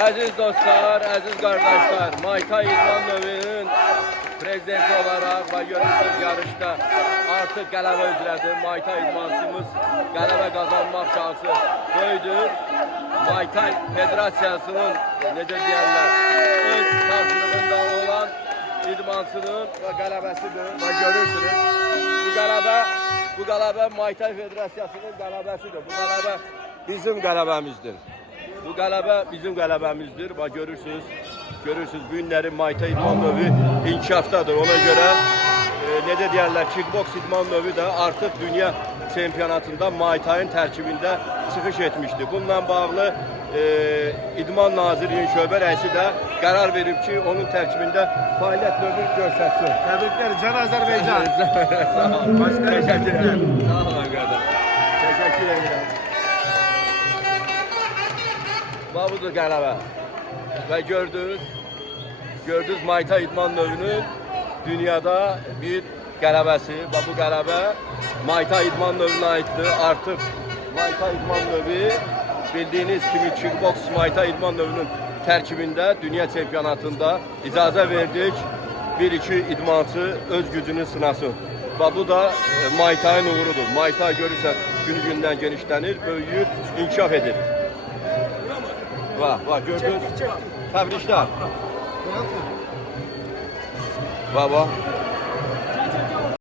Aziz dostlar, aziz kardeşler, Muay Thai İdman Növü'nün prezidenti olarak ve görüntüsüz yarışta artık qələbə üzrədir. Muay Thai idmançımız qələbə kazanmak şansı böyüdür. Muay Thai Federasiyasının necə deyərlər, öz karşılığında olan idmançının ve qələbəsidir ve görürsünüz. Bu qələbə Muay Thai Federasiyasının qələbəsidir. Bu qələbə bizim qələbəmizdir. Bu qələbə bizim qələbəmizdir. Bax görürsünüz. Görürsünüz bu günlərin Muay Thai idman növü inkişafdadır. Ona görə necə deyərlər, kickboks idman növü də artıq dünya çempionatında Muay Thai'nin tərkibində çıxış etmişdir. Bununla bağlı İdman Nazirliğinin şöbə rəisi də qərar verib ki, onun tərkibində fəaliyyət növü göstərsin. Təbriklər Can Azərbaycan. Sağ olun. Teşekkür ederim. Sağ olun qardaş. Teşekkür ederim. Budur qələbə. Və gördünüz Muay Thai idman növünün dünyada bir qələbəsi. Və bu qələbə Muay Thai idman növünə aiddir. Artıq Muay Thai idman növü bildiğiniz kimi kickboks Muay Thai idman növünün tərkibində dünya çempionatında icazə verdik. Bir-iki idmançı öz gücünü sınasın. Və bu da Muay Thai'nin uğurudur. Muay Thai görürsən günü-gündən genişlənir, böyüyür, inkişaf edir. Bak gördünüz. Tebrikler. Baba.